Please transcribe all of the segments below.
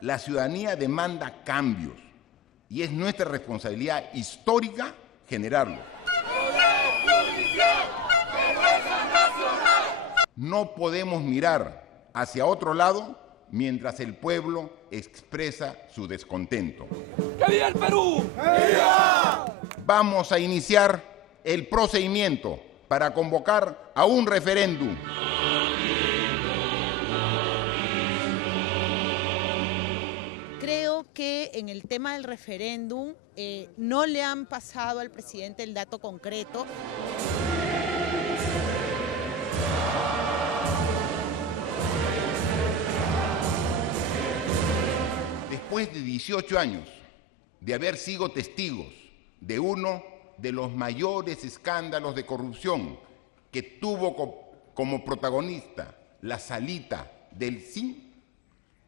La ciudadanía demanda cambios y es nuestra responsabilidad histórica generarlos. No podemos mirar hacia otro lado mientras el pueblo expresa su descontento. ¡Que viva el Perú! ¡Que viva! Vamos a iniciar el procedimiento para convocar a un referéndum. Creo que en el tema del referéndum no le han pasado al presidente el dato concreto. Después de 18 años de haber sido testigos de uno de los mayores escándalos de corrupción que tuvo como protagonista la salita del sí,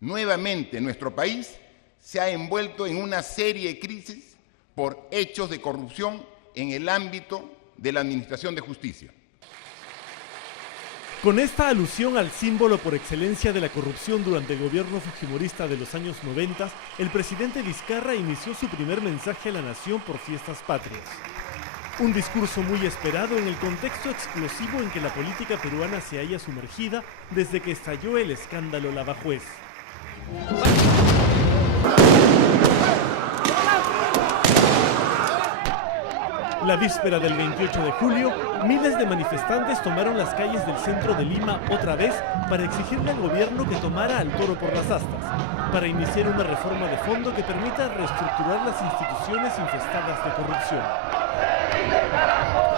nuevamente nuestro país se ha envuelto en una serie de crisis por hechos de corrupción en el ámbito de la Administración de Justicia. Con esta alusión al símbolo por excelencia de la corrupción durante el gobierno fujimorista de los años 90, el presidente Vizcarra inició su primer mensaje a la nación por Fiestas Patrias. Un discurso muy esperado en el contexto explosivo en que la política peruana se halla sumergida desde que estalló el escándalo Lavajuez. La víspera del 28 de julio, miles de manifestantes tomaron las calles del centro de Lima otra vez para exigirle al gobierno que tomara al toro por las astas, para iniciar una reforma de fondo que permita reestructurar las instituciones infestadas de corrupción.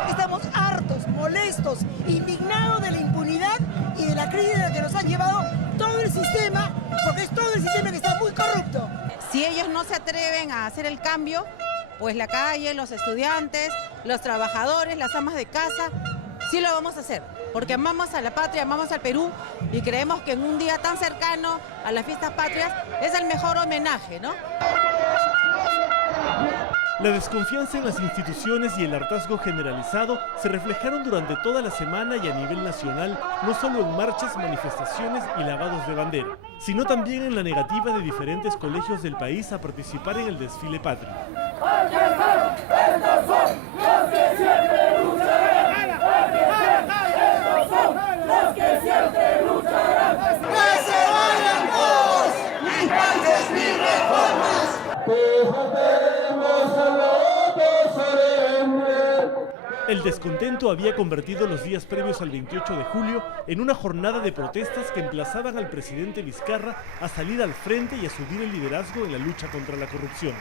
Estamos hartos, molestos, indignados de la impunidad y de la crisis a la que nos han llevado todo el sistema, porque es todo el sistema que está muy corrupto. Si ellos no se atreven a hacer el cambio, pues la calle, los estudiantes, los trabajadores, las amas de casa, sí lo vamos a hacer, porque amamos a la patria, amamos al Perú y creemos que en un día tan cercano a las fiestas patrias es el mejor homenaje, ¿no? La desconfianza en las instituciones y el hartazgo generalizado se reflejaron durante toda la semana y a nivel nacional, no solo en marchas, manifestaciones y lavados de bandera, sino también en la negativa de diferentes colegios del país a participar en el desfile patrio. ¡Estos son los que siempre lucharán! ¡Estos son los que siempre lucharán! ¡Que se vayan todos! ¡Ni parches ni reformas! El descontento había convertido los días previos al 28 de julio en una jornada de protestas que emplazaban al presidente Vizcarra a salir al frente y asumir el liderazgo en la lucha contra la corrupción.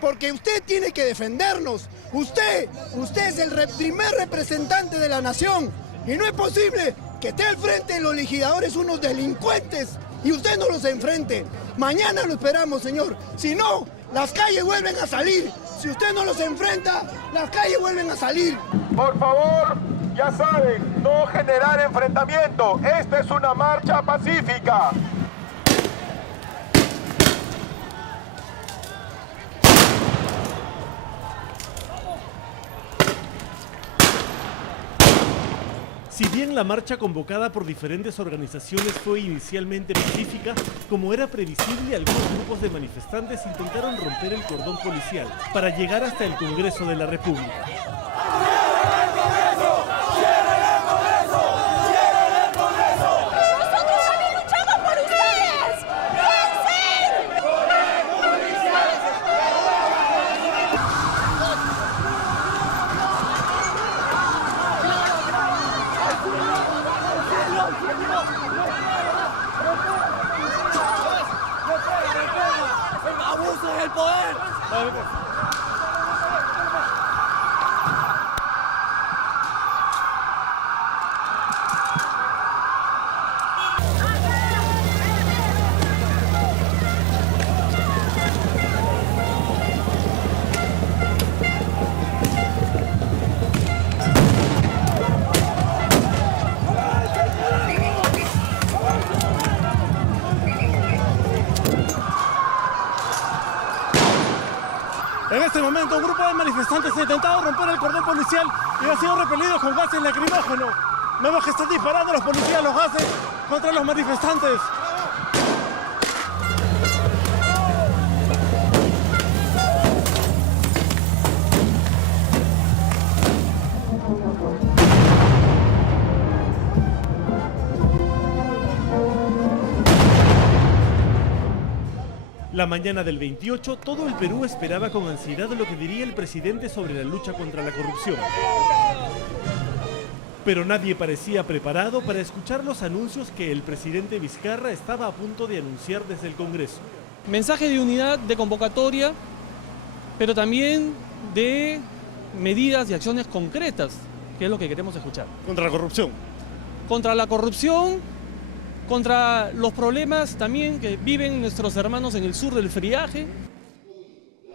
Porque usted tiene que defendernos. Usted es el primer representante de la nación. Y no es posible que esté al frente de los legisladores unos delincuentes y usted no los enfrente. Mañana lo esperamos, señor. Si no, las calles vuelven a salir. Si usted no los enfrenta, las calles vuelven a salir. Por favor, ya saben, no generar enfrentamiento. Esta es una marcha pacífica. Si bien la marcha convocada por diferentes organizaciones fue inicialmente pacífica, como era previsible, algunos grupos de manifestantes intentaron romper el cordón policial para llegar hasta el Congreso de la República. ¡Abuso del poder! En este momento, un grupo de manifestantes ha intentado romper el cordón policial y ha sido repelido con gases lacrimógenos. Vemos que están disparando los policías los gases contra los manifestantes. La mañana del 28, todo el Perú esperaba con ansiedad lo que diría el presidente sobre la lucha contra la corrupción. Pero nadie parecía preparado para escuchar los anuncios que el presidente Vizcarra estaba a punto de anunciar desde el Congreso. Mensaje de unidad, de convocatoria, pero también de medidas y acciones concretas, que es lo que queremos escuchar. Contra la corrupción. Contra la corrupción, contra los problemas también que viven nuestros hermanos en el sur del friaje.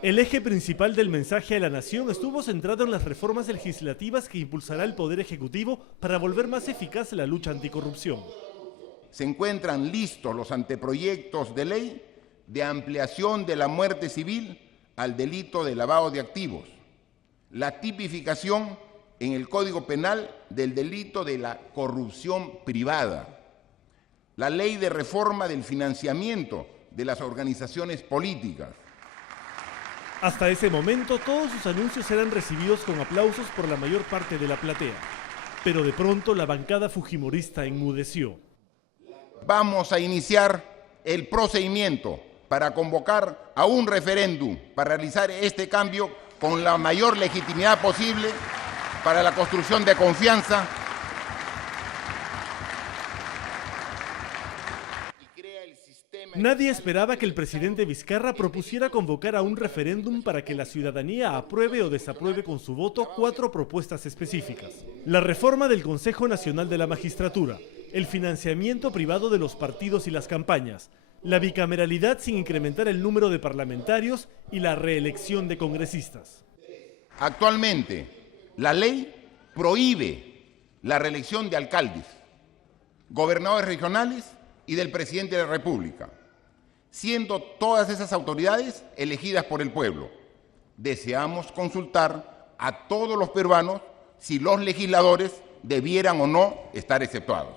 El eje principal del mensaje a la nación estuvo centrado en las reformas legislativas que impulsará el Poder Ejecutivo para volver más eficaz la lucha anticorrupción. Se encuentran listos los anteproyectos de ley de ampliación de la muerte civil al delito de lavado de activos, la tipificación en el Código Penal del delito de la corrupción privada, la ley de reforma del financiamiento de las organizaciones políticas. Hasta ese momento, todos sus anuncios eran recibidos con aplausos por la mayor parte de la platea. Pero de pronto la bancada fujimorista enmudeció. Vamos a iniciar el procedimiento para convocar a un referéndum para realizar este cambio con la mayor legitimidad posible para la construcción de confianza. Nadie esperaba que el presidente Vizcarra propusiera convocar a un referéndum para que la ciudadanía apruebe o desapruebe con su voto 4 propuestas específicas. La reforma del Consejo Nacional de la Magistratura, el financiamiento privado de los partidos y las campañas, la bicameralidad sin incrementar el número de parlamentarios y la reelección de congresistas. Actualmente, la ley prohíbe la reelección de alcaldes, gobernadores regionales y del presidente de la República, siendo todas esas autoridades elegidas por el pueblo. Deseamos consultar a todos los peruanos si los legisladores debieran o no estar exceptuados.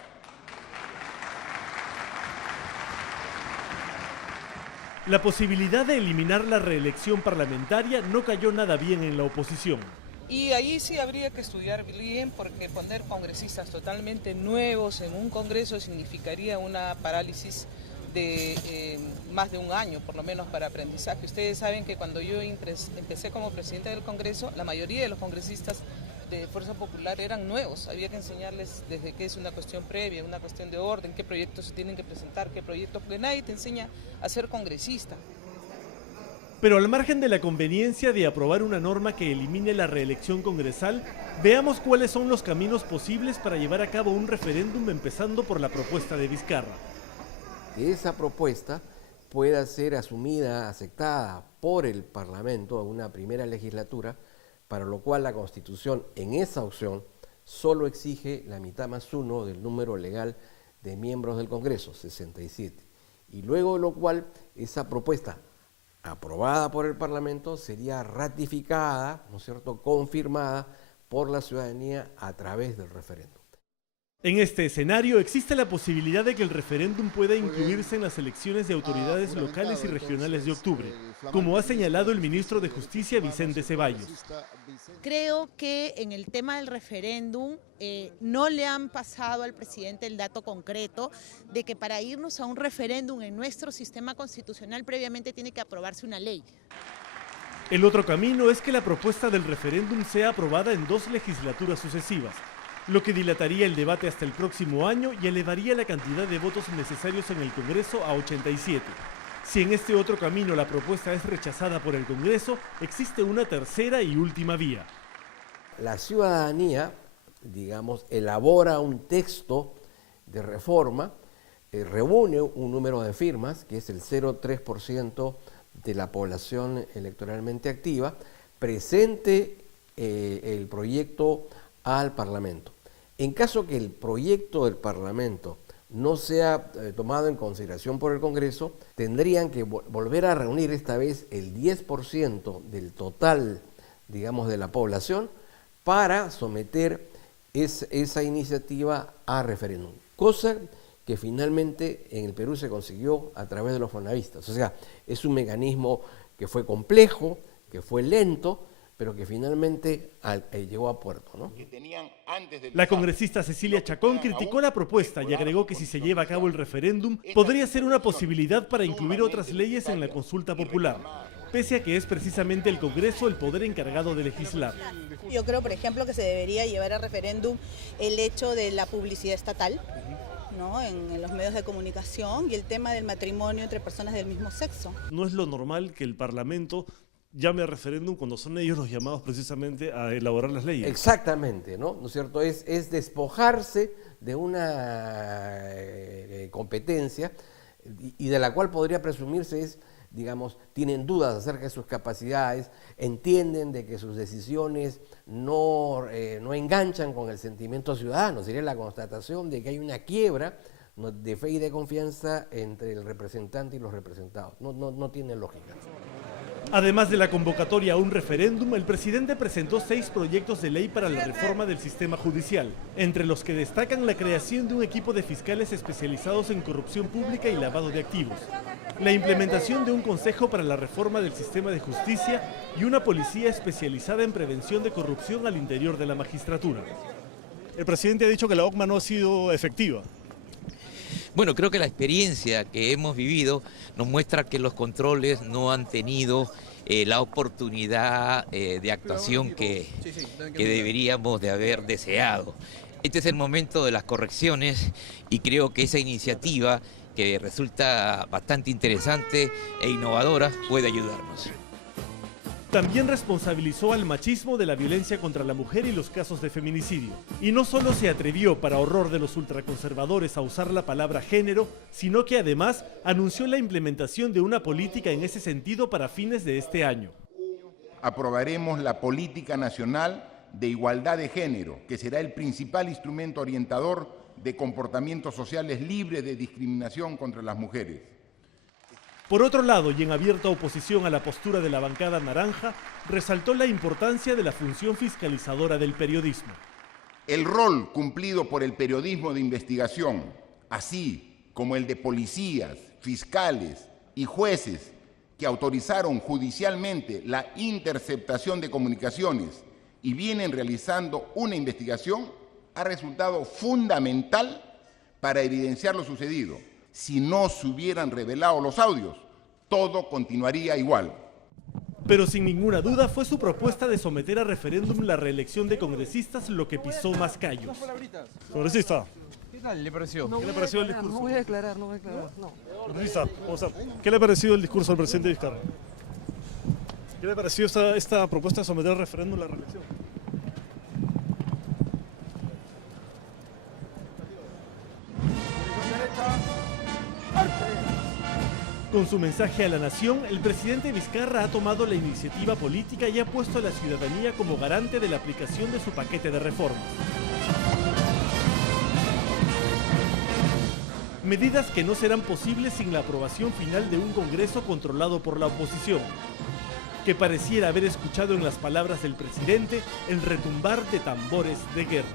La posibilidad de eliminar la reelección parlamentaria no cayó nada bien en la oposición. Y ahí sí habría que estudiar bien, porque poner congresistas totalmente nuevos en un congreso significaría una parálisis de más de un año, por lo menos para aprendizaje. Ustedes saben que cuando yo empecé como presidente del Congreso, la mayoría de los congresistas de Fuerza Popular eran nuevos. Había que enseñarles desde qué es una cuestión previa, una cuestión de orden, qué proyectos se tienen que presentar, qué proyectos, porque nadie te enseña a ser congresista. Pero al margen de la conveniencia de aprobar una norma que elimine la reelección congresal, veamos cuáles son los caminos posibles para llevar a cabo un referéndum, empezando por la propuesta de Vizcarra. Que esa propuesta pueda ser asumida, aceptada por el Parlamento en una primera legislatura, para lo cual la Constitución en esa opción solo exige la mitad más 1 del número legal de miembros del Congreso, 67. Y luego de lo cual esa propuesta aprobada por el Parlamento sería ratificada, ¿no es cierto?, confirmada por la ciudadanía a través del referéndum. En este escenario existe la posibilidad de que el referéndum pueda incluirse en las elecciones de autoridades locales y regionales de octubre, como ha señalado el ministro de Justicia Vicente Ceballos. Creo que en el tema del referéndum no le han pasado al presidente el dato concreto de que para irnos a un referéndum en nuestro sistema constitucional previamente tiene que aprobarse una ley. El otro camino es que la propuesta del referéndum sea aprobada en 2 legislaturas sucesivas, lo que dilataría el debate hasta el próximo año y elevaría la cantidad de votos necesarios en el Congreso a 87. Si en este otro camino la propuesta es rechazada por el Congreso, existe una tercera y última vía. La ciudadanía, digamos, elabora un texto de reforma, reúne un número de firmas, que es el 0,3% de la población electoralmente activa, presente el proyecto al Parlamento. En caso que el proyecto del Parlamento no sea tomado en consideración por el Congreso, tendrían que volver a reunir esta vez el 10% del total, digamos, de la población para someter esa iniciativa a referéndum. Cosa que finalmente en el Perú se consiguió a través de los fonavistas. O sea, es un mecanismo que fue complejo, que fue lento, pero que finalmente llegó a puerto, ¿no? La congresista Cecilia Chacón criticó la propuesta y agregó que si se lleva a cabo el referéndum, podría ser una posibilidad para incluir otras leyes en la consulta popular, pese a que es precisamente el Congreso el poder encargado de legislar. Yo creo, por ejemplo, que se debería llevar a referéndum el hecho de la publicidad estatal, ¿no? en los medios de comunicación, y el tema del matrimonio entre personas del mismo sexo. No es lo normal que el Parlamento llame a referéndum cuando son ellos los llamados precisamente a elaborar las leyes. Exactamente, ¿no es cierto? Es despojarse de una competencia y de la cual podría presumirse digamos, tienen dudas acerca de sus capacidades, entienden de que sus decisiones no enganchan con el sentimiento ciudadano. Sería la constatación de que hay una quiebra de fe y de confianza entre el representante y los representados. No tiene lógica. Además de la convocatoria a un referéndum, el presidente presentó 6 proyectos de ley para la reforma del sistema judicial, entre los que destacan la creación de un equipo de fiscales especializados en corrupción pública y lavado de activos, la implementación de un consejo para la reforma del sistema de justicia y una policía especializada en prevención de corrupción al interior de la magistratura. El presidente ha dicho que la OCMA no ha sido efectiva. Bueno, creo que la experiencia que hemos vivido nos muestra que los controles no han tenido la oportunidad de actuación que deberíamos de haber deseado. Este es el momento de las correcciones y creo que esa iniciativa, que resulta bastante interesante e innovadora, puede ayudarnos. También responsabilizó al machismo de la violencia contra la mujer y los casos de feminicidio. Y no solo se atrevió, para horror de los ultraconservadores, a usar la palabra género, sino que además anunció la implementación de una política en ese sentido para fines de este año. Aprobaremos la Política Nacional de Igualdad de Género, que será el principal instrumento orientador de comportamientos sociales libres de discriminación contra las mujeres. Por otro lado, y en abierta oposición a la postura de la bancada naranja, resaltó la importancia de la función fiscalizadora del periodismo. El rol cumplido por el periodismo de investigación, así como el de policías, fiscales y jueces que autorizaron judicialmente la interceptación de comunicaciones y vienen realizando una investigación, ha resultado fundamental para evidenciar lo sucedido. Si no se hubieran revelado los audios, todo continuaría igual. Pero sin ninguna duda fue su propuesta de someter a referéndum la reelección de congresistas lo que pisó más callos. Congresista, ¿qué tal le pareció? ¿Qué le pareció el discurso? No voy a declarar, no. Congresista, ¿qué le ha parecido el discurso del presidente Vizcarra? ¿Qué le pareció esta propuesta de someter a referéndum la reelección? Con su mensaje a la nación, el presidente Vizcarra ha tomado la iniciativa política y ha puesto a la ciudadanía como garante de la aplicación de su paquete de reformas. Medidas que no serán posibles sin la aprobación final de un Congreso controlado por la oposición, que pareciera haber escuchado en las palabras del presidente el retumbar de tambores de guerra.